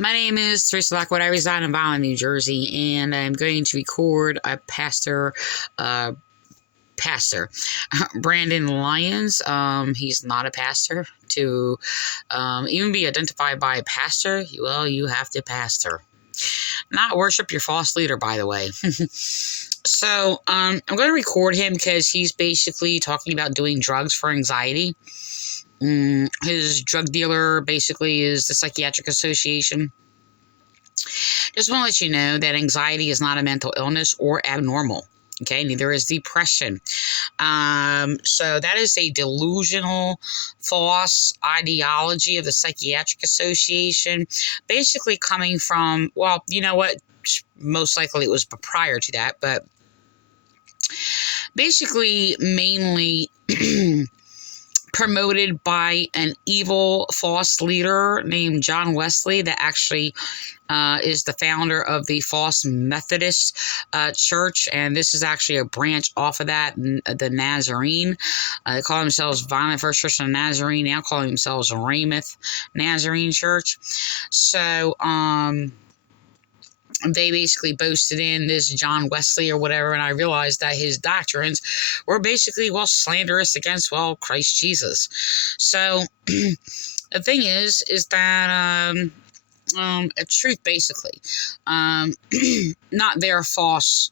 My name is Teresa Lockwood. I reside in Lyons, New Jersey, and I'm going to record a pastor, Brandon Lyons. He's not a pastor. To even be identified by a pastor, well, you have to pastor. Not worship your false leader, by the way. So, I'm going to record him because he's basically talking about doing drugs for anxiety. His drug dealer basically is the Psychiatric Association. Just want to let you know that anxiety is not a mental illness or abnormal. Okay, neither is depression. So that is a delusional, false ideology of the Psychiatric Association, basically coming from, well, you know what? Most likely it was prior to that, but basically mainly promoted by an evil, false leader named John Wesley that actually is the founder of the False Methodist Church, and this is actually a branch off of that, the Nazarene. They call themselves Violent First Church of the Nazarene, now calling themselves Raymouth Nazarene Church. So, they basically boasted in this John Wesley or whatever, and I realized that his doctrines were basically, well, slanderous against, well, Christ Jesus. So, the thing is that, truth, basically, not their false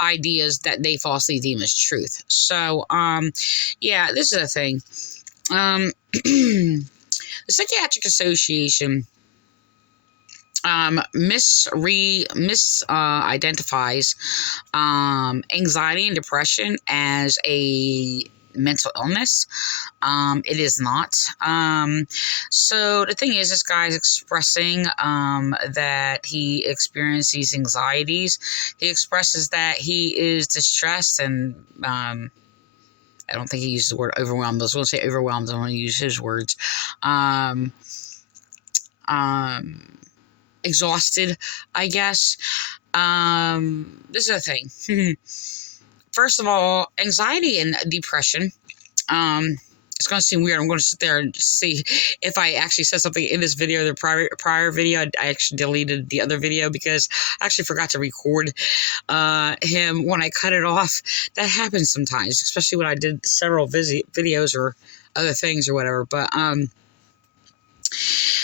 ideas that they falsely deem as truth. So, yeah, this is the thing. The Psychiatric Association identifies anxiety and depression as a mental illness. It is not. So the thing is, this guy's expressing that he experienced these anxieties. He expresses that he is distressed and I don't think he used the word overwhelmed. I was going to say overwhelmed. I want to use his words. Exhausted, I guess. This is the thing. First of all, anxiety and depression. It's going to seem weird. I'm going to sit there and see if I actually said something in this video, the prior video. I actually deleted the other video because I actually forgot to record him when I cut it off. That happens sometimes, especially when I did several videos or other things or whatever. But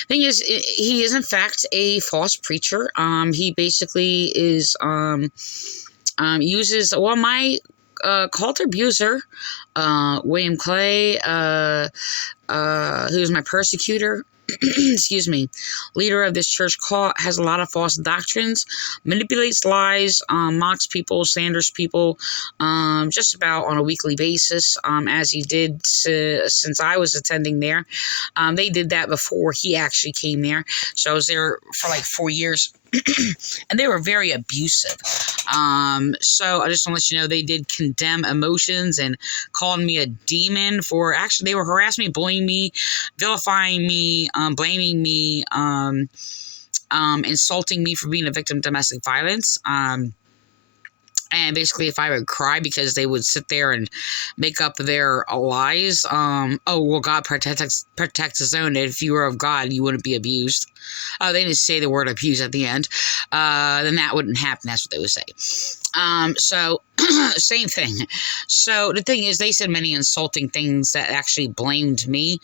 thing is, he is in fact a false preacher. He basically is uses, well, my cult abuser, William Clay, who's my persecutor, excuse me, leader of this church cult, has a lot of false doctrines, manipulates lies, mocks people, slanders people, just about on a weekly basis, as he did since I was attending there. They did that before he actually came there, so I was there for like 4 years. And they were very abusive. So I just want to let you know, they did condemn emotions and called me a demon for, actually, they were harassing me, bullying me, vilifying me, blaming me, insulting me for being a victim of domestic violence. And basically, if I would cry because they would sit there and make up their lies, oh, well, God protects his own. If you were of God, you wouldn't be abused. Oh, they didn't say the word abuse at the end. Then that wouldn't happen. That's what they would say. So, same thing. So, the thing is, they said many insulting things that actually blamed me,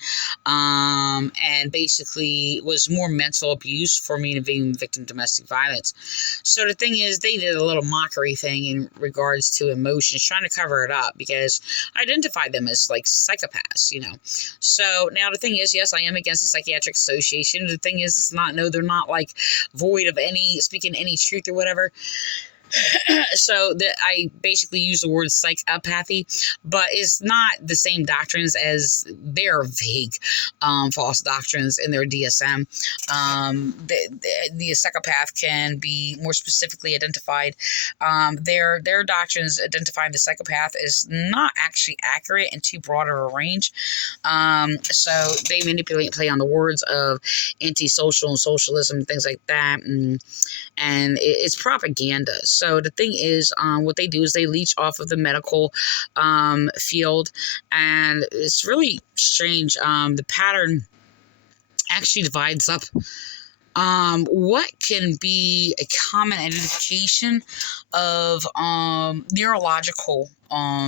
and basically was more mental abuse for me to being victim of domestic violence. So, the thing is, they did a little mockery thing in regards to emotions, trying to cover it up, because I identified them as, like, psychopaths, you know. So, now the thing is, yes, I am against the Psychiatric Association. The thing is, they're not, like, void of speaking any truth or whatever. So that I basically use the word psychopathy, but it's not the same doctrines as their vague, false doctrines in their DSM. The psychopath can be more specifically identified. Their doctrines identifying the psychopath is not actually accurate and too broad of a range. So they manipulate and play on the words of anti-social and socialism and things like that, and it's propaganda. So the thing is, what they do is they leech off of the medical field, and it's really strange. The pattern actually divides up what can be a common identification of neurological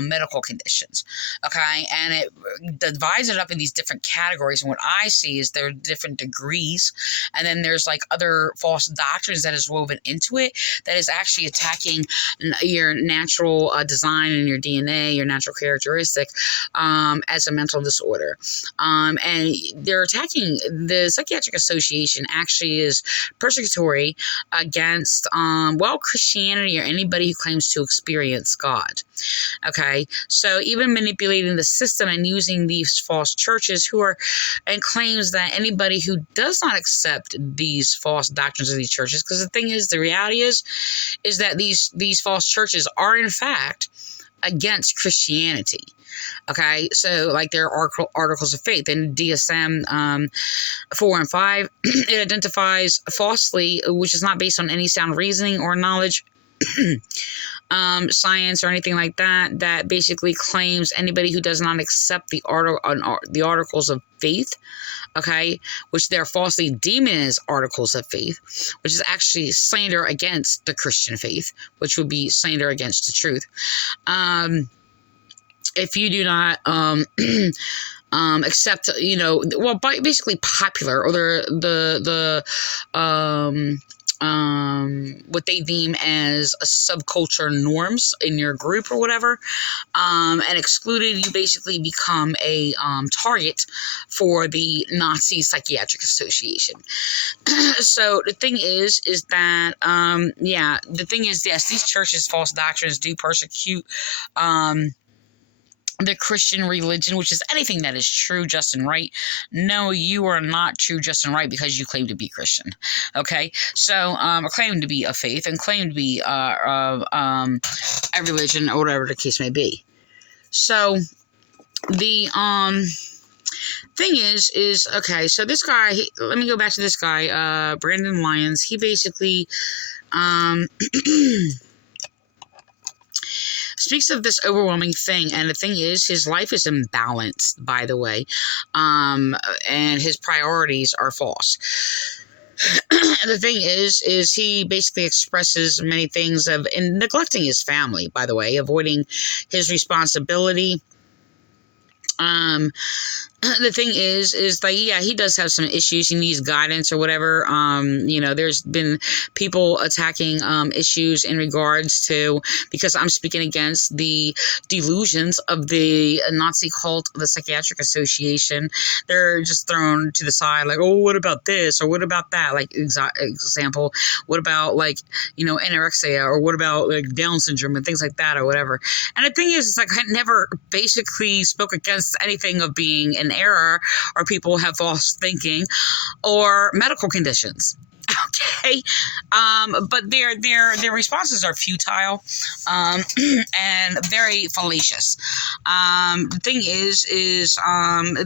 medical conditions? Okay, and it divides it up in these different categories. And what I see is there are different degrees, and then there's like other false doctrines that is woven into it that is actually attacking your natural design and your DNA, your natural characteristic, as a mental disorder. And they're attacking the Psychiatric Association actually is persecutory against Christianity or anybody who claims to experience God. Okay, so even manipulating the system and using these false churches and claims that anybody who does not accept these false doctrines of these churches, because the thing is, the reality is that these false churches are in fact against Christianity. Okay, so like there are articles of faith in DSM 4 and 5. It identifies falsely, which is not based on any sound reasoning or knowledge, science or anything like that, that basically claims anybody who does not accept the articles of faith, okay, which they're falsely deeming as articles of faith, which is actually slander against the Christian faith, which would be slander against the truth. If you do not accept, basically popular or the what they deem as a subculture norms in your group or whatever, and excluded, you basically become a target for the Nazi Psychiatric Association. So the thing is that, yes, these churches' false doctrines do persecute the Christian religion, which is anything that is true, just, and right. No, you are not true, just, and right because you claim to be Christian. Okay, so claim to be a faith and claim to be a religion or whatever the case may be. So the thing is okay. So this guy, let me go back to this guy, Brandon Lyons. He basically speaks of this overwhelming thing, and the thing is, his life is imbalanced, by the way, and his priorities are false. The thing is he basically expresses many things in neglecting his family, by the way, avoiding his responsibility. The thing is like, yeah, he does have some issues. He needs guidance or whatever. There's been people attacking issues in regards to, because I'm speaking against the delusions of the Nazi cult, the Psychiatric Association. They're just thrown to the side, like, oh, what about this or what about that? Like, example, what about like, anorexia, or what about like Down syndrome and things like that or whatever. And the thing is, it's like, I never basically spoke against anything of being an error or people have false thinking or medical conditions. Okay, but their responses are futile, and very fallacious. The thing is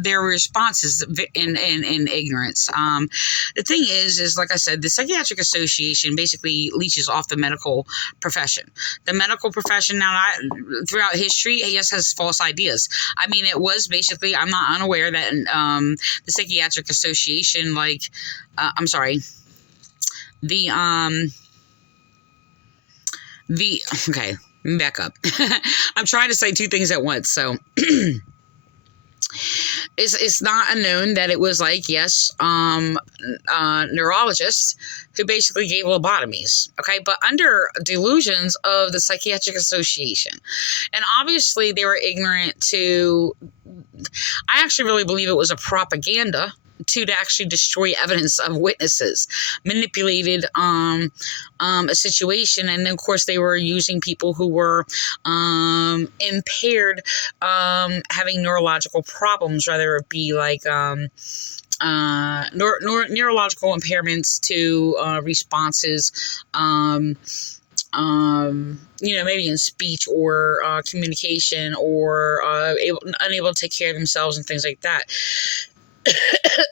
their response is in ignorance. The thing is like I said, the Psychiatric Association basically leeches off the medical profession. The medical profession now, throughout history, yes, has false ideas. I mean, it was basically, I'm not unaware that the Psychiatric Association, okay, let me back up. I'm trying to say two things at once. So it's not unknown that it was like, yes, neurologists who basically gave lobotomies, okay, but under delusions of the Psychiatric Association. And obviously they were ignorant to, I actually really believe it was a propaganda to actually destroy evidence of witnesses, manipulated a situation, and then of course they were using people who were impaired, having neurological problems, whether it be like neurological impairments to responses, maybe in speech or communication, or unable to take care of themselves and things like that.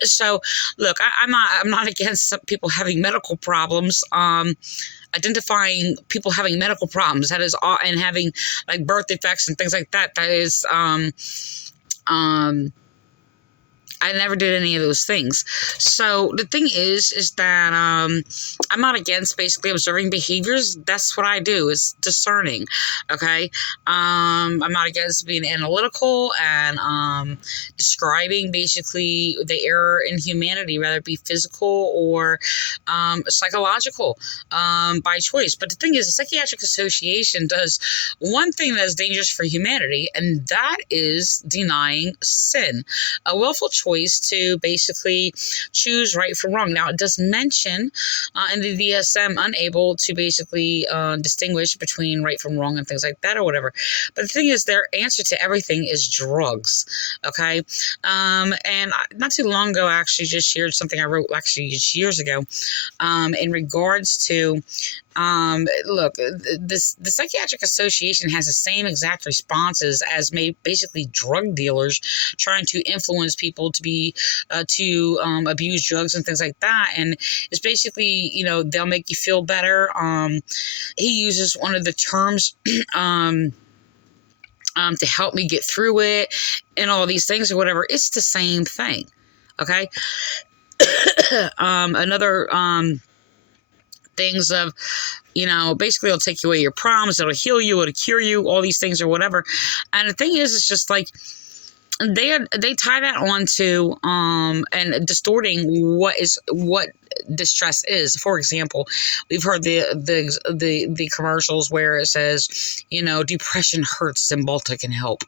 So, look, I'm not against some people having medical problems. Identifying people having medical problems, that is, and having like birth defects and things like that. That is, I never did any of those things. So the thing is that I'm not against basically observing behaviors. That's what I do, is discerning. Okay. I'm not against being analytical and describing basically the error in humanity, whether it be physical or psychological, by choice. But the thing is, the Psychiatric Association does one thing that is dangerous for humanity, and that is denying sin, a willful choice to basically choose right from wrong. Now, it does mention in the DSM unable to basically distinguish between right from wrong and things like that or whatever. But the thing is, their answer to everything is drugs. Okay. And not too long ago, I actually just shared something I wrote actually just years ago in regards to look, the Psychiatric Association has the same exact responses as basically drug dealers trying to influence people to be to abuse drugs and things like that. And it's basically, they'll make you feel better. He uses one of the terms to help me get through it and all these things or whatever. It's the same thing. Okay. Another things of, basically it'll take away your problems, it'll heal you, it'll cure you, all these things or whatever. And the thing is, it's just like they tie that on to and distorting what distress is. For example, we've heard the commercials where it says, depression hurts and Baltic can help.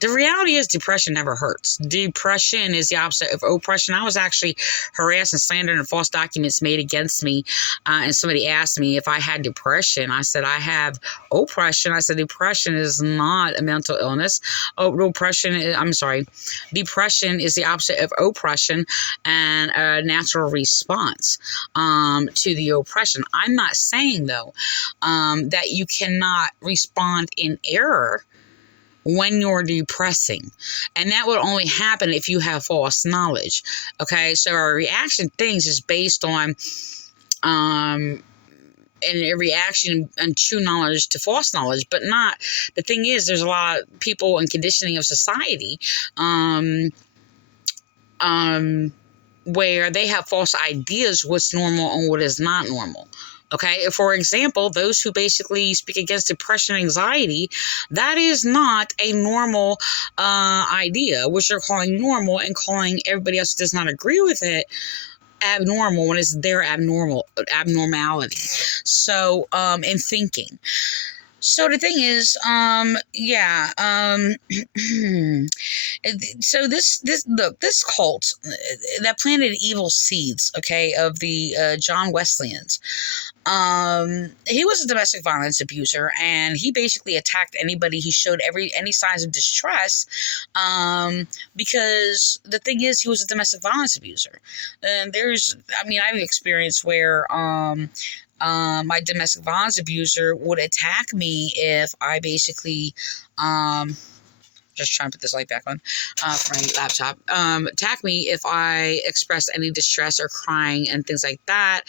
The reality is depression never hurts. Depression is the opposite of oppression. I was actually harassed and slandered and false documents made against me. And somebody asked me if I had depression. I said, I have oppression. I said, depression is not a mental illness. Depression is the opposite of oppression and a natural response to the oppression. I'm not saying, though, that you cannot respond in error when you're depressing. And that would only happen if you have false knowledge. Okay, so our reaction things is based on and a reaction and true knowledge to false knowledge, but not. The thing is, there's a lot of people and conditioning of society where they have false ideas what's normal and what is not normal. Okay, for example, those who basically speak against depression and anxiety, that is not a normal idea, which they're calling normal and calling everybody else who does not agree with it abnormal when it's their abnormality. So, in thinking. So the thing is, so this cult that planted evil seeds, okay, of the John Wesleyans. He was a domestic violence abuser, and he basically attacked anybody who showed any signs of distress, because the thing is, he was a domestic violence abuser. And I've experienced where, my domestic violence abuser would attack me if I basically, just trying to put this light back on for my laptop. Attack me if I express any distress or crying and things like that.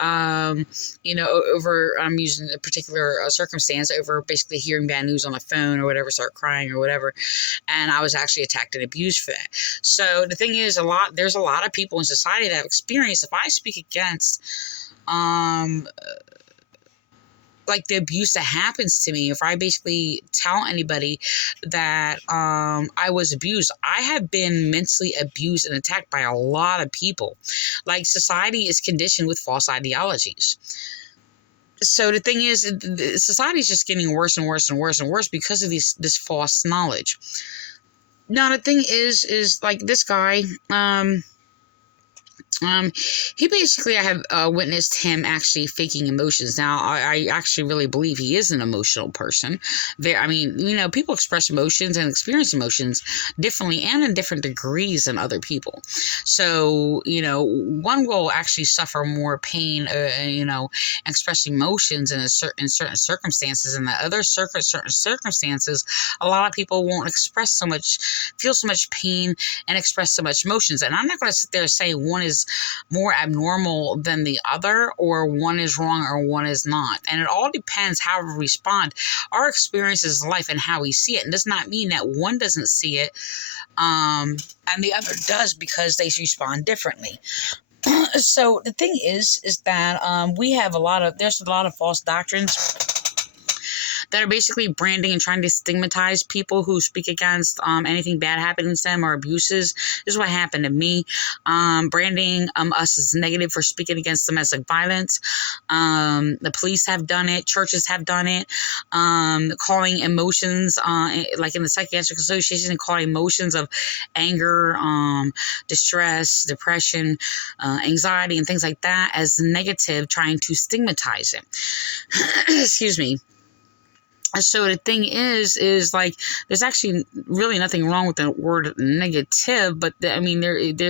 Over I'm using a particular circumstance over basically hearing bad news on the phone or whatever, start crying or whatever, and I was actually attacked and abused for that. So the thing is, there's a lot of people in society that have experienced. If I speak against like the abuse that happens to me, if I basically tell anybody that I was abused, I have been mentally abused and attacked by a lot of people. Like, society is conditioned with false ideologies. So the thing is, society is just getting worse and worse and worse and worse because of this false knowledge. Now the thing is like this guy, he basically, I have witnessed him actually faking emotions. Now, I actually really believe he is an emotional person. People express emotions and experience emotions differently and in different degrees than other people. So, one will actually suffer more pain, express emotions in certain circumstances, and the other certain circumstances, a lot of people won't feel so much pain and express so much emotions. And I'm not going to sit there and say one is more abnormal than the other, or one is wrong or one is not. And it all depends how we respond. Our experiences in life and how we see it. And does not mean that one doesn't see it and the other does because they respond differently. So the thing is that there's a lot of false doctrines that are basically branding and trying to stigmatize people who speak against anything bad happening to them or abuses. This is what happened to me. Branding us as negative for speaking against domestic violence. The police have done it. Churches have done it. Calling emotions, like in the Psychiatric Association, calling emotions of anger, distress, depression, anxiety, and things like that as negative, trying to stigmatize it. Excuse me. So the thing is like, there's actually really nothing wrong with the word negative, but it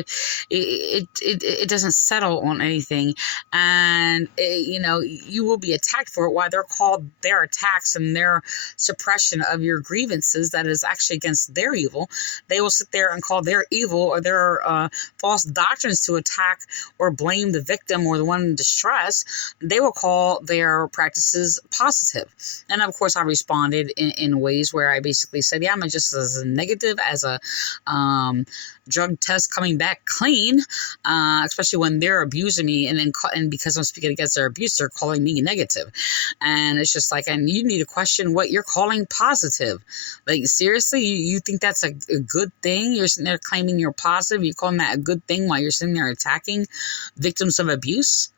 doesn't settle on anything, and you will be attacked for it. Why they're called their attacks and their suppression of your grievances that is actually against their evil. They will sit there and call their evil or their false doctrines to attack or blame the victim or the one in distress. They will call their practices positive, and of course I responded in ways where I basically said, yeah, I'm just as negative as a drug test coming back clean, especially when they're abusing me, and because I'm speaking against their abuse, they're calling me negative. And it's just like, and you need to question what you're calling positive. Like, seriously, you think that's a good thing? You're sitting there claiming you're positive, you're calling that a good thing while you're sitting there attacking victims of abuse?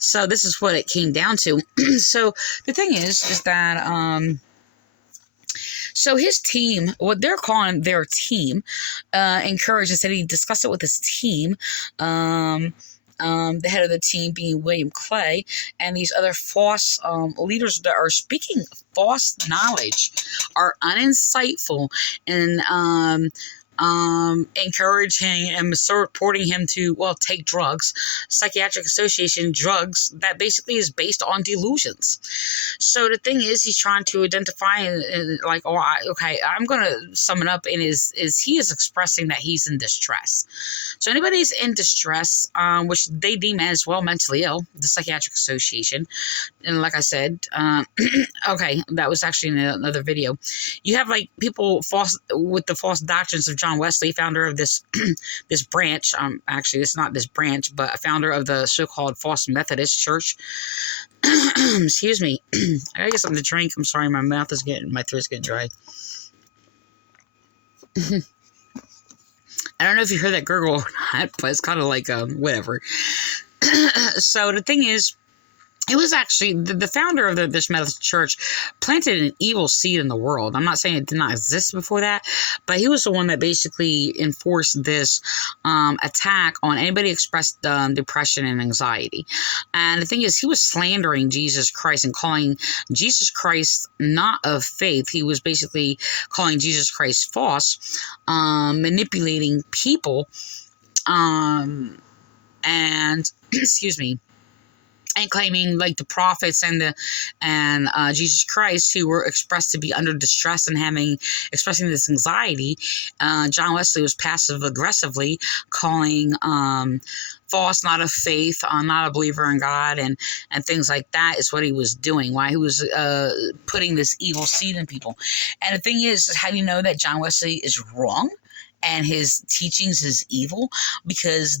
So this is what it came down to. So the thing is that, so his team, what they're calling their team, encouraged and said he discussed it with his team, the head of the team being William Clay, and these other false leaders that are speaking false knowledge, are uninsightful, and encouraging and supporting him to, take drugs. Psychiatric Association drugs that basically is based on delusions. So the thing is, he's trying to identify I'm going to sum it up in he is expressing that he's in distress. So anybody's in distress, which they deem as well mentally ill, the Psychiatric Association. And like I said, okay, that was actually in another video. You have like people with the false doctrines of John Wesley, founder of this this branch. Actually, it's not this branch, but a founder of the so-called false Methodist Church. Excuse me. I gotta get something to drink. I'm sorry, my throat's getting dry. I don't know if you heard that gurgle or not, but it's kind of like whatever. So the thing is, it was actually the founder of this Methodist Church planted an evil seed in the world. I'm not saying it did not exist before that, but he was the one that basically enforced this attack on anybody expressed depression and anxiety. And the thing is, he was slandering Jesus Christ and calling Jesus Christ not of faith. He was basically calling Jesus Christ false, manipulating people, and excuse me. And claiming like the prophets and Jesus Christ, who were expressed to be under distress and expressing this anxiety, John Wesley was passive aggressively calling false, not of faith, not a believer in God, and things like that is what he was doing. Why he was putting this evil seed in people. And the thing is, how do you know that John Wesley is wrong and his teachings is evil? Because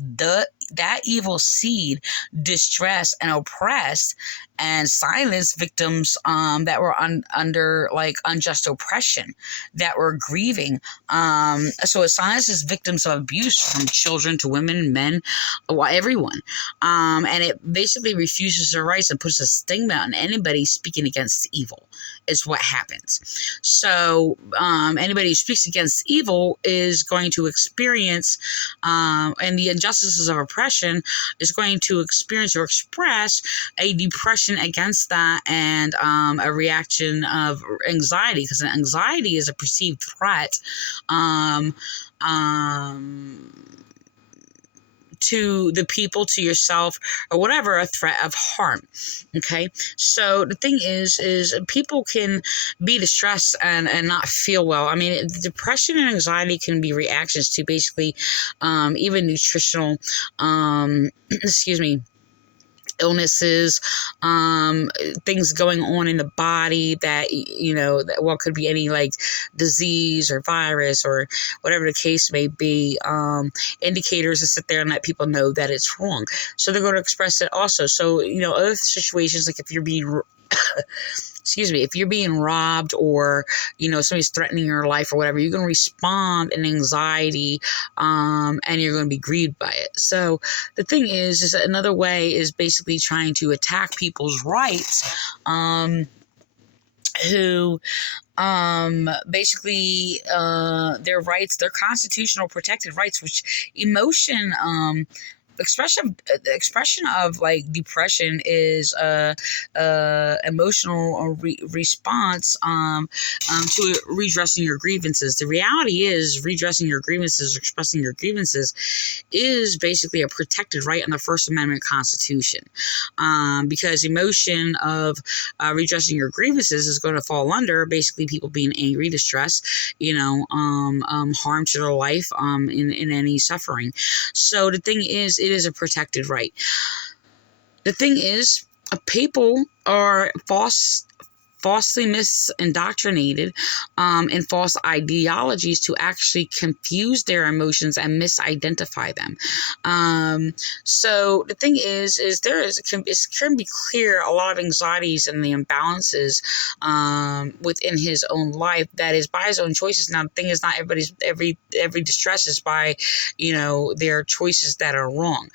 that evil seed distressed and oppressed and silenced victims that were under like unjust oppression, that were grieving. So it silences victims of abuse, from children to women, men, everyone. And it basically refuses their rights and puts a stigma on anybody speaking against evil, is what happens. So anybody who speaks against evil is going to experience, and the injustices of oppression is going to experience or express a depression against that, and a reaction of anxiety, because anxiety is a perceived threat to the people, to yourself, or whatever, a threat of harm. Okay, so the thing is people can be distressed and not feel well. I mean, depression and anxiety can be reactions to basically even nutritional excuse me illnesses, things going on in the body that, that what could be any like disease or virus or whatever the case may be, indicators to sit there and let people know that it's wrong. So they're going to express it also. So, other situations, like if you're being excuse me, if you're being robbed or, somebody's threatening your life or whatever, you're going to respond in anxiety, and you're going to be grieved by it. So the thing is another way is basically trying to attack people's rights, who basically their rights, their constitutional protected rights, which expression of like depression is emotional response to redressing your grievances. The reality is redressing your grievances, expressing your grievances, is basically a protected right in the First Amendment Constitution, because emotion of redressing your grievances is going to fall under basically people being angry, distressed, harm to their life, in any suffering. So the thing is, it is a protected right. The thing is, people are falsely misindoctrinated in false ideologies to actually confuse their emotions and misidentify them. So the thing is it can be clear a lot of anxieties and the imbalances within his own life that is by his own choices. Now the thing is, not every distress is by their choices that are wrong.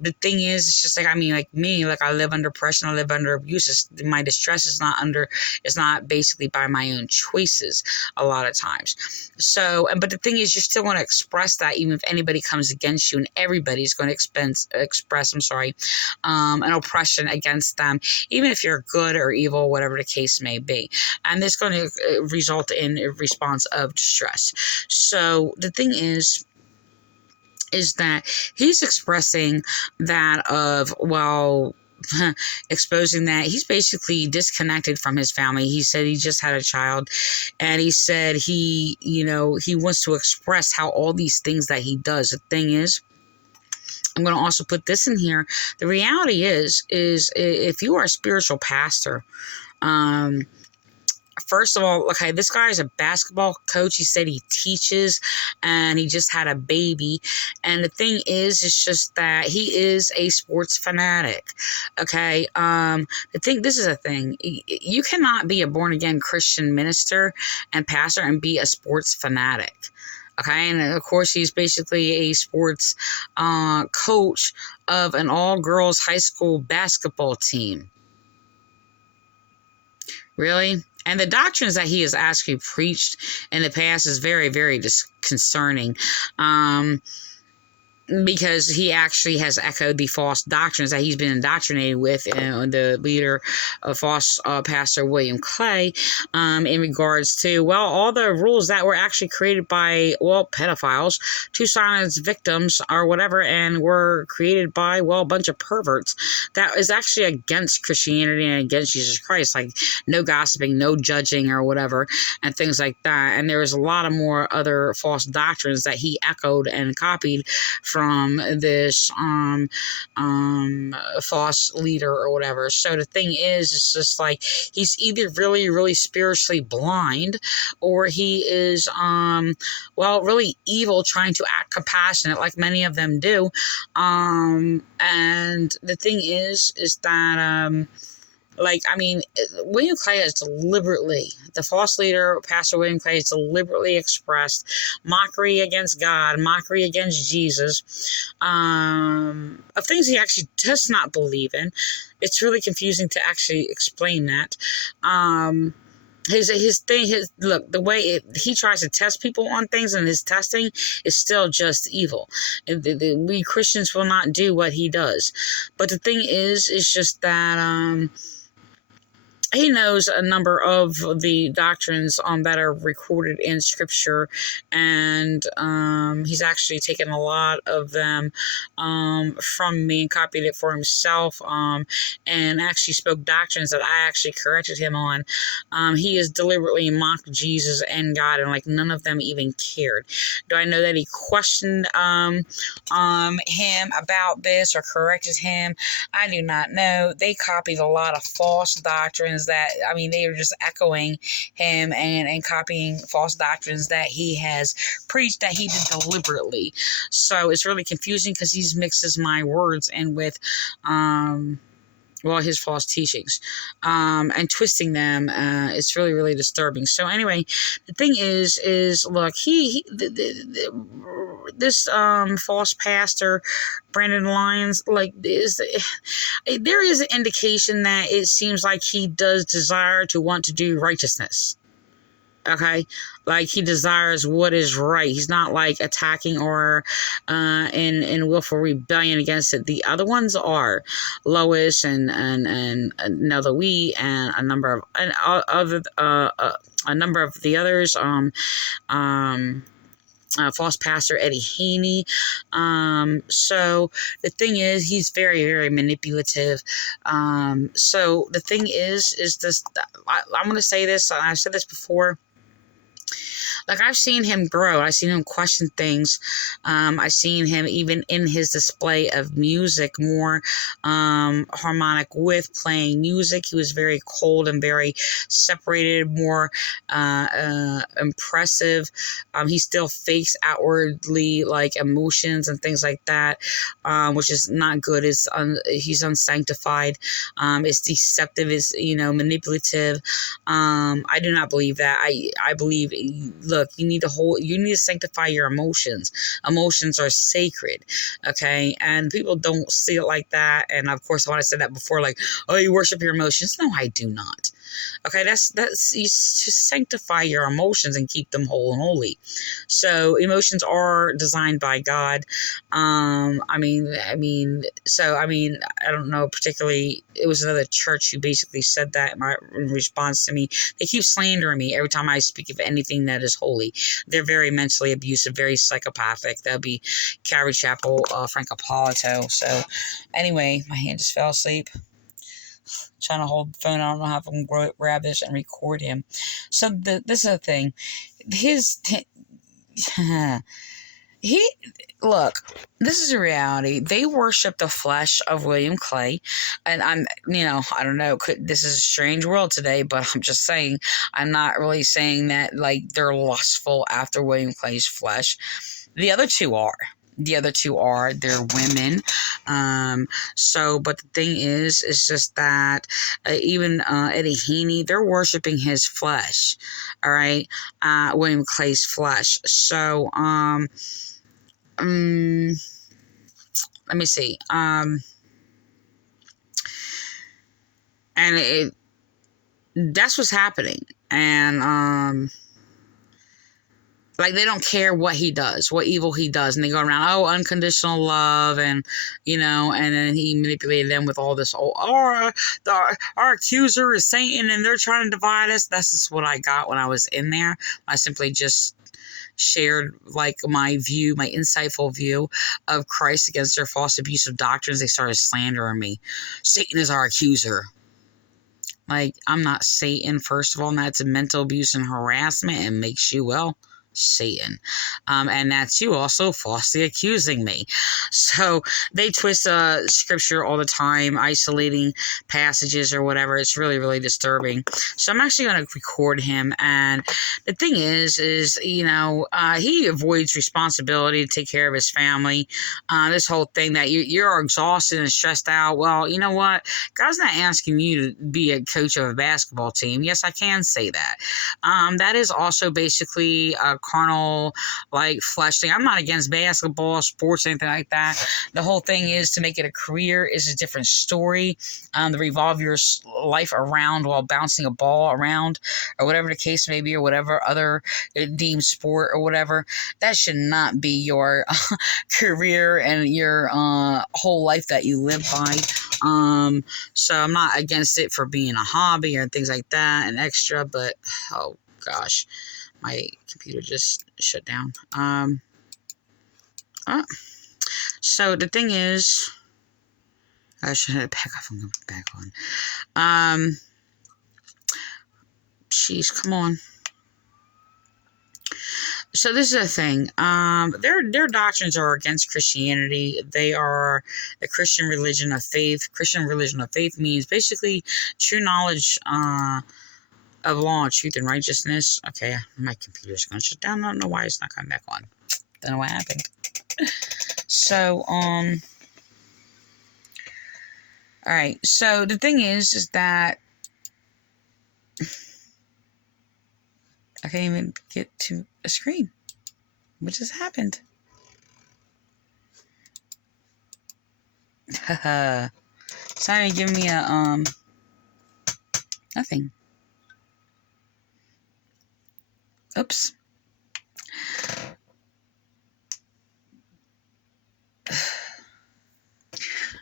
The thing is, it's just like me, like I live under pressure, I live under abuse. My distress is not basically by my own choices a lot of times. So, but the thing is, you're still going to express that even if anybody comes against you, and everybody's going to express an oppression against them, even if you're good or evil, whatever the case may be. And this is going to result in a response of distress. So the thing is that he's expressing that of, exposing that he's basically disconnected from his family. He said he just had a child, and he said he wants to express how all these things that he does. The thing is, I'm going to also put this in here. The reality is if you are a spiritual pastor, first of all, okay, this guy is a basketball coach. He said he teaches, and he just had a baby. And the thing is, it's just that he is a sports fanatic. Okay, this is a thing. You cannot be a born again Christian minister and pastor and be a sports fanatic. Okay, and of course, he's basically a sports coach of an all-girls high school basketball team. Really? And the doctrines that he has actually preached in the past is very, very disconcerting. Because he actually has echoed the false doctrines that he's been indoctrinated with, the leader of false Pastor William Clay, in regards to, all the rules that were actually created by, pedophiles to silence victims or whatever, and were created by, a bunch of perverts. That is actually against Christianity and against Jesus Christ, like no gossiping, no judging or whatever, and things like that. And there was a lot of more other false doctrines that he echoed and copied from this false leader or whatever. So the thing is, it's just like he's either really, really spiritually blind, or he is really evil, trying to act compassionate like many of them do. And the thing is that William Clay has deliberately, the false leader, Pastor William Clay, has deliberately expressed mockery against God, mockery against Jesus, of things he actually does not believe in. It's really confusing to actually explain that. The way he tries to test people on things, and his testing is still just evil. We Christians will not do what he does. But the thing is just that, he knows a number of the doctrines that are recorded in scripture, and he's actually taken a lot of them from me and copied it for himself, and actually spoke doctrines that I actually corrected him on. He has deliberately mocked Jesus and God, and like none of them even cared. Do I know that he questioned him about this or corrected him? I do not know. They copied a lot of false doctrines that, I mean, they were just echoing him and copying false doctrines that he has preached that he did deliberately. So it's really confusing because he mixes my words in with, well, his false teachings, and twisting them. It's really, really disturbing. So anyway, the thing is look, this false pastor, Brandon Lyons, like there is an indication that it seems like he does desire to want to do righteousness. Okay, like he desires what is right. He's not like attacking or in willful rebellion against it. The other ones are Lois and Nelda Wee and a number of the others. False pastor Eddie Haney. So the thing is, he's very, very manipulative. So the thing is this. I'm going to say this. I've said this before. Like, I've seen him grow. I've seen him question things. I've seen him even in his display of music more harmonic with playing music. He was very cold and very separated, more impressive. He still fakes outwardly like emotions and things like that, which is not good. He's unsanctified. It's deceptive. It's manipulative. I do not believe that. I believe, look, you need to sanctify your emotions. Emotions are sacred, okay? And people don't see it like that. And of course, when I said that before, like, oh, you worship your emotions. No, I do not. Okay, that's you sanctify your emotions and keep them whole and holy. So emotions are designed by God. I don't know particularly. It was another church who basically said that in response to me. They keep slandering me every time I speak of anything that is holy. They're very mentally abusive, very psychopathic. That'll be Calvary Chapel, Frank Appolito. So anyway, my hand just fell asleep. Trying to hold the phone. I don't know how I'm going to grab this and record him. So this is the thing. Look, this is a reality. They worship the flesh of William Clay. And I don't know, this is a strange world today, but I'm just saying, I'm not really saying that like they're lustful after William Clay's flesh. The other two are. They're women. But the thing is just that even Eddie Haney, they're worshiping his flesh. All right. William Clay's flesh. So, let me see. And that's what's happening. And, like, they don't care what he does, what evil he does. And they go around, oh, unconditional love. And, and then he manipulated them with all this, our accuser is Satan and they're trying to divide us. That's just what I got when I was in there. I simply just shared like my insightful view of Christ against their false abusive doctrines. They started slandering me. Satan is our accuser. Like, I'm not Satan, first of all, and that's a mental abuse and harassment and makes you, well, Satan. And that's you also falsely accusing me. So they twist scripture all the time, isolating passages or whatever. It's really, really disturbing. So I'm actually going to record him. And the thing is he avoids responsibility to take care of his family. This whole thing that you're exhausted and stressed out. Well, you know what? God's not asking you to be a coach of a basketball team. Yes, I can say that. That is also basically a carnal, like, flesh thing. I'm not against basketball, sports, anything like that. The whole thing is to make it a career is a different story. To revolve your life around while bouncing a ball around, or whatever the case may be, or whatever other deemed sport or whatever. That should not be your career and your whole life that you live by. So I'm not against it for being a hobby or things like that, and extra, but oh gosh, my computer just shut down. Oh. So the thing is, I should have it back off and go back on. Jeez, come on. So this is the thing. Their doctrines are against Christianity. They are the Christian religion of faith. Christian religion of faith means basically true knowledge of law and truth and righteousness. Okay, my computer's gonna shut down. I don't know why it's not coming back on. Don't know what happened. So, all right. So the thing is that I can't even get to a screen. What just happened? Haha. It's not even giving me a nothing. Oops.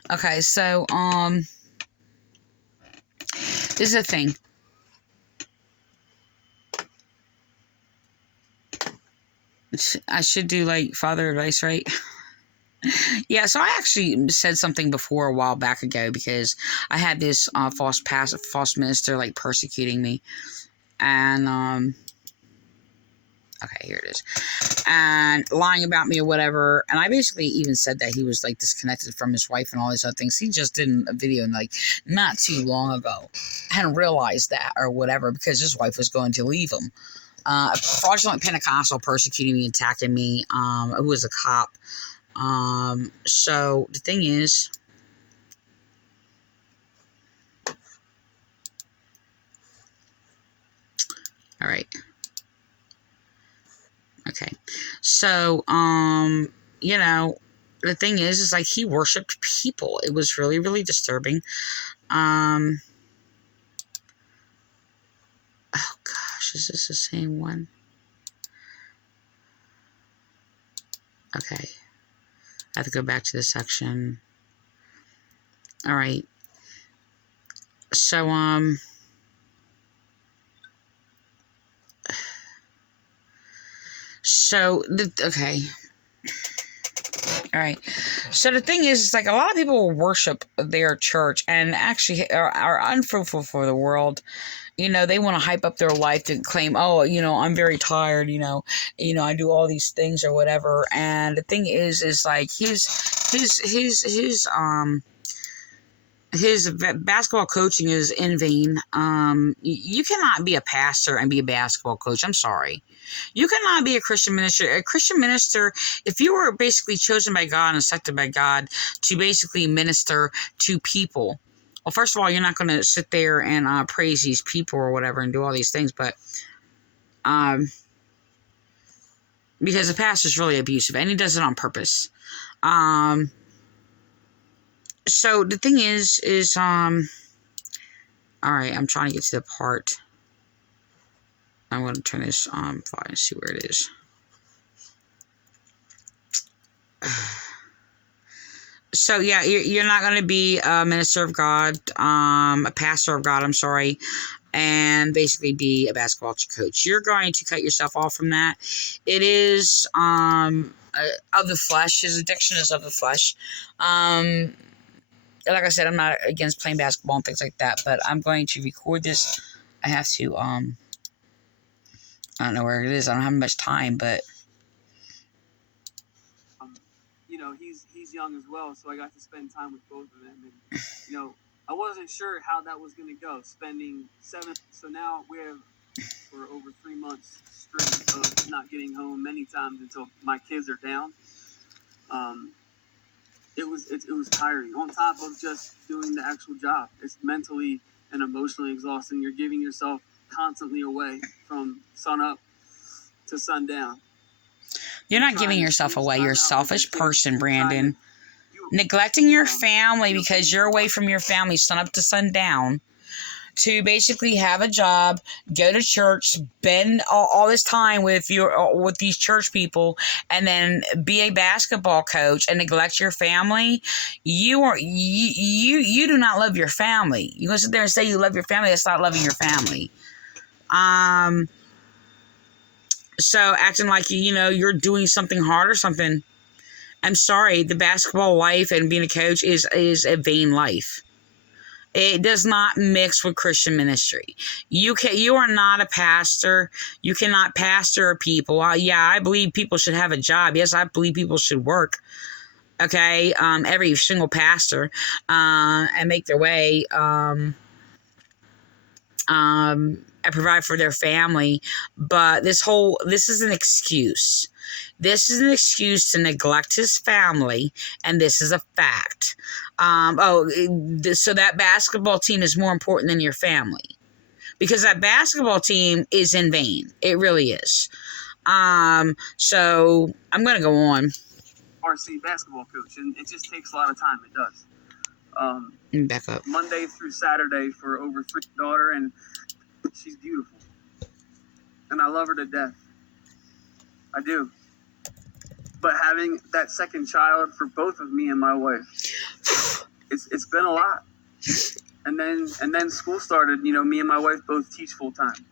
Okay, so this is a thing. I should do like father advice, right? Yeah, so I actually said something before a while back ago because I had this false minister like persecuting me, and okay, here it is, and lying about me or whatever. And I basically even said that he was like disconnected from his wife and all these other things. He just did a video like not too long ago. I hadn't realized that or whatever because his wife was going to leave him. A fraudulent Pentecostal persecuting me, attacking me, who was a cop. So the thing is, all right. Okay. So, you know, the thing is like he worshiped people. It was really, really disturbing. Oh gosh, is this the same one? Okay. I have to go back to the section. All right. So, okay. All right. So the thing is, like a lot of people worship their church and actually are unfruitful for the world. You know, they want to hype up their life and claim, oh, you know, I'm very tired, you know, I do all these things or whatever. And the thing is like his basketball coaching is in vain. You cannot be a pastor and be a basketball coach. I'm sorry. You cannot be a Christian minister. A Christian minister, if you were basically chosen by God and selected by God to basically minister to people, well, first of all, you're not going to sit there and praise these people or whatever and do all these things, but because the pastor's really abusive and he does it on purpose. So the thing is all right, I'm trying to get to the part. I'm going to turn this fine and see where it is. So yeah, you're not going to be a minister of God, a pastor of God, I'm sorry, and basically be a basketball coach. You're going to cut yourself off from that. It is of the flesh. His addiction is of the flesh. Like I said, I'm not against playing basketball and things like that, but I'm going to record this. I have to, I don't know where it is. I don't have much time, but. You know, he's young as well, so I got to spend time with both of them. And, you know, I wasn't sure how that was going to go, spending 7. So now we have, for over 3 months straight of not getting home many times until my kids are down. It was tiring. On top of just doing the actual job, it's mentally and emotionally exhausting. You're giving yourself constantly away from sun up to sundown. You're not giving yourself away. You're a selfish person, Brandon. Neglecting your family because you're away from your family sun up to sundown. to basically have a job, go to church, spend all this time with these church people, and then be a basketball coach and neglect your family, you do not love your family. You gonna sit there and say you love your family? That's not loving your family. So acting like you're doing something hard or something. I'm sorry, the basketball life and being a coach is a vain life. It does not mix with Christian ministry. You are not a pastor. You cannot pastor people. Yeah, I believe people should have a job. Yes, I believe people should work. Okay, every single pastor, and make their way, and provide for their family. But this is an excuse. This is an excuse to neglect his family, and this is a fact. So that basketball team is more important than your family, because that basketball team is in vain. It really is. So I'm gonna go on. RC basketball coach, and it just takes a lot of time. It does. Back up. Monday through Saturday for over 3 daughter, and she's beautiful, and I love her to death. I do. But having that second child for both of me and my wife, it's been a lot. And then school started. Me and my wife both teach full time.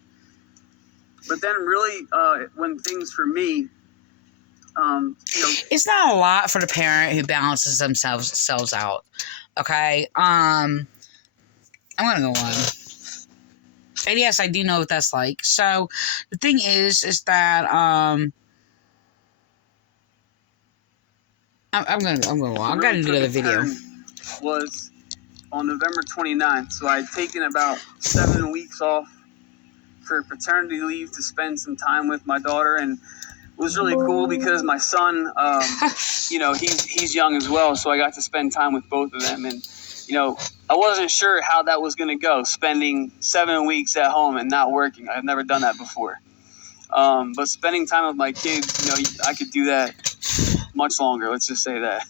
But then really, when things for me, it's not a lot for the parent who balances themselves out. Okay. I'm gonna go on. And yes, I do know what that's like. So the thing is that I'm gonna go on. I gotta do another video. Was on November 29th, so I'd taken about 7 weeks off for paternity leave to spend some time with my daughter, and it was really cool because my son, he's young as well, so I got to spend time with both of them, and I wasn't sure how that was going to go, spending 7 weeks at home and not working. I've never done that before. But spending time with my kids, I could do that much longer. Let's just say that.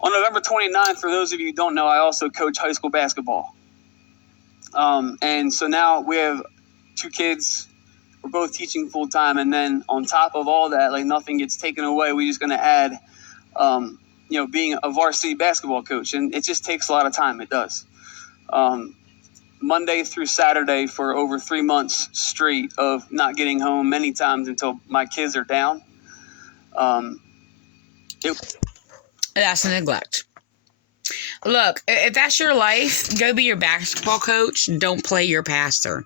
On November 29th, for those of you who don't know, I also coach high school basketball. And so now we have 2 kids. We're both teaching full time. And then on top of all that, like nothing gets taken away. We're just going to add, being a varsity basketball coach. And it just takes a lot of time. It does. Monday through Saturday for over 3 months straight of not getting home many times until my kids are down. That's a neglect. Look, if that's your life, go be your basketball coach. Don't play your pastor.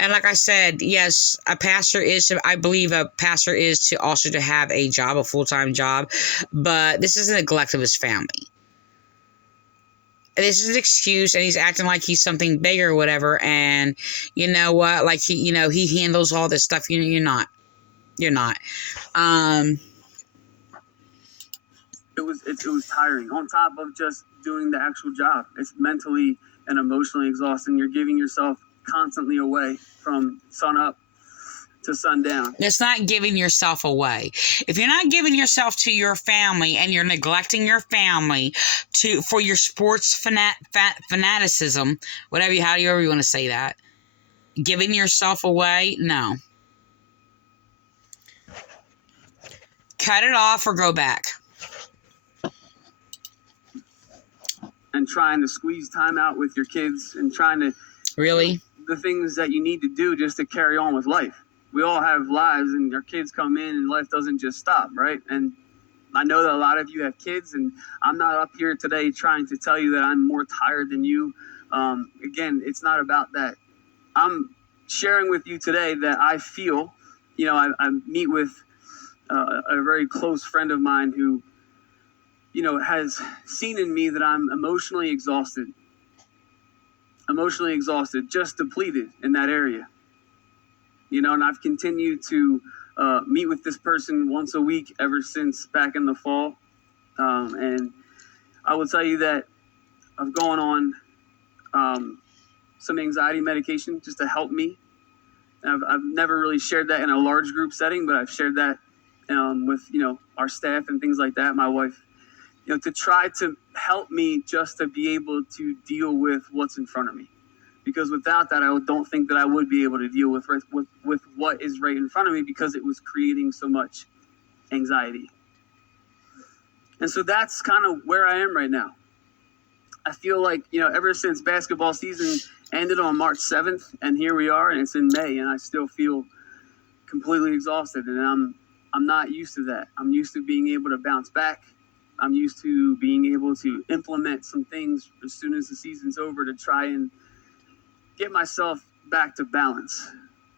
And like I said, yes, I believe a pastor is to also to have a job, a full-time job, but this is a neglect of his family. This is an excuse, and he's acting like he's something bigger or whatever, and you know what, like he handles all this stuff. You're not. It was tiring. On top of just doing the actual job, it's mentally and emotionally exhausting. You're giving yourself constantly away from sun up to sundown. It's not giving yourself away. If you're not giving yourself to your family and you're neglecting your family for your sports fanaticism, however you want to say that, giving yourself away, no. Cut it off or go back. And trying to squeeze time out with your kids and trying to really the things that you need to do just to carry on with life. We all have lives, and our kids come in, and life doesn't just stop, right? And I know that a lot of you have kids, and I'm not up here today trying to tell you that I'm more tired than you. Again, it's not about that. I'm sharing with you today that I feel, I meet with a very close friend of mine who, has seen in me that I'm emotionally exhausted, just depleted in that area. And I've continued to meet with this person once a week ever since back in the fall. And I will tell you that I've gone on some anxiety medication just to help me. And I've never really shared that in a large group setting, but I've shared that with, our staff and things like that, my wife, to try to help me just to be able to deal with what's in front of me. because without that, I don't think that I would be able to deal with what is right in front of me, because it was creating so much anxiety. And so that's kind of where I am right now. I feel like, ever since basketball season ended on March 7th, and here we are, and it's in May, and I still feel completely exhausted, and I'm not used to that. I'm used to being able to bounce back. I'm used to being able to implement some things as soon as the season's over to try and get myself back to balance.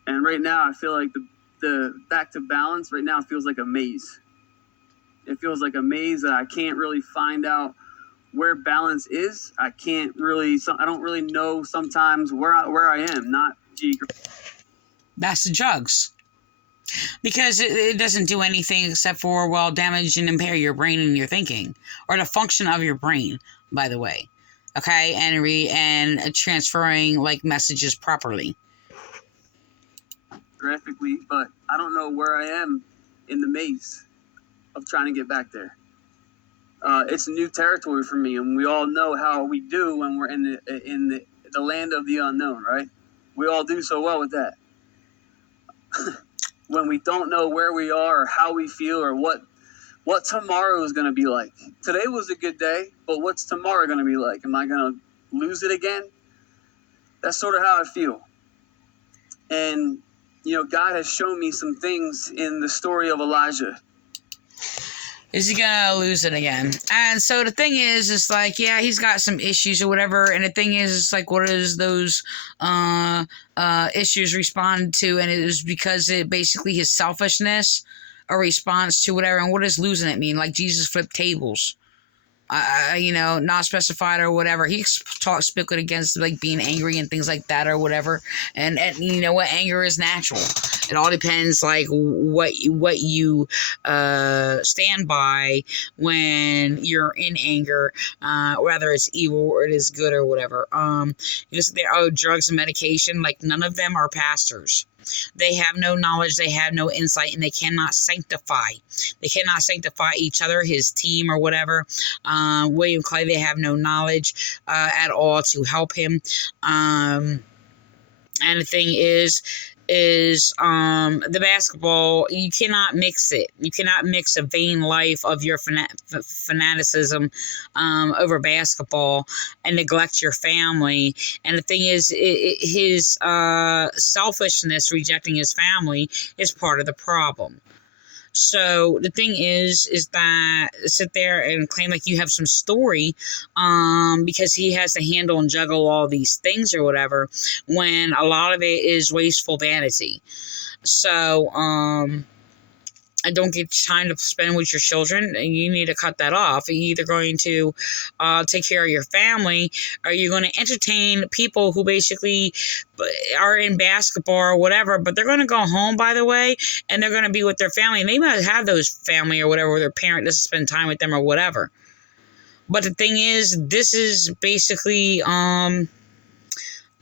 And right now, I feel like the back to balance right now feels like a maze. It feels like a maze that I can't really find out where balance is. I don't really know sometimes where I am, not geographically. That's the drugs. Because it doesn't do anything except for, well, damage and impair your brain and your thinking, or the function of your brain, by the way. Okay, and transferring like messages properly. Graphically, but I don't know where I am in the maze of trying to get back there. It's new territory for me, and we all know how we do when we're in the land of the unknown, right? We all do so well with that. When we don't know where we are or how we feel or what tomorrow is going to be like. Today was a good day, but what's tomorrow going to be like? Am I going to lose it again? That's sort of how I feel. And, God has shown me some things in the story of Elijah. Is he gonna lose it again? And so the thing is like, yeah, he's got some issues or whatever. And the thing is, like, what is those issues respond to? And it is because it basically his selfishness, a response to whatever. And what does losing it mean? Like Jesus flipped tables. Not specified or whatever. He spoken against like being angry and things like that or whatever. And you know what, anger is natural. It all depends like what you stand by when you're in anger, whether it's evil or it is good or whatever. Drugs and medication, like none of them are pastors. They have no knowledge, they have no insight, and they cannot sanctify. They cannot sanctify each other, his team or whatever. William Clay, they have no knowledge at all to help him. And the thing is the basketball, you cannot mix it. You cannot mix a vain life of your fanaticism over basketball and neglect your family. And the thing is, his selfishness, rejecting his family, is part of the problem. So the thing is that sit there and claim like you have some story, because he has to handle and juggle all these things or whatever, when a lot of it is wasteful vanity. So, I don't get time to spend with your children, and you need to cut that off. You're either going to take care of your family, or you're going to entertain people who basically are in basketball or whatever, but they're going to go home, by the way, and they're going to be with their family, and they might have those family or whatever, where their parent doesn't spend time with them or whatever. But the thing is, this is basically, you don't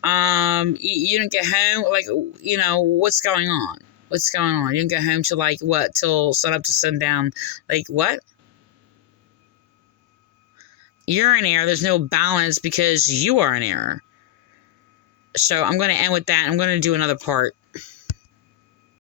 get home, like, what's going on? What's going on? You didn't get home till like what? Till sun up to sundown. Like what? You're in error. There's no balance because you are in error. So I'm going to end with that. I'm going to do another part.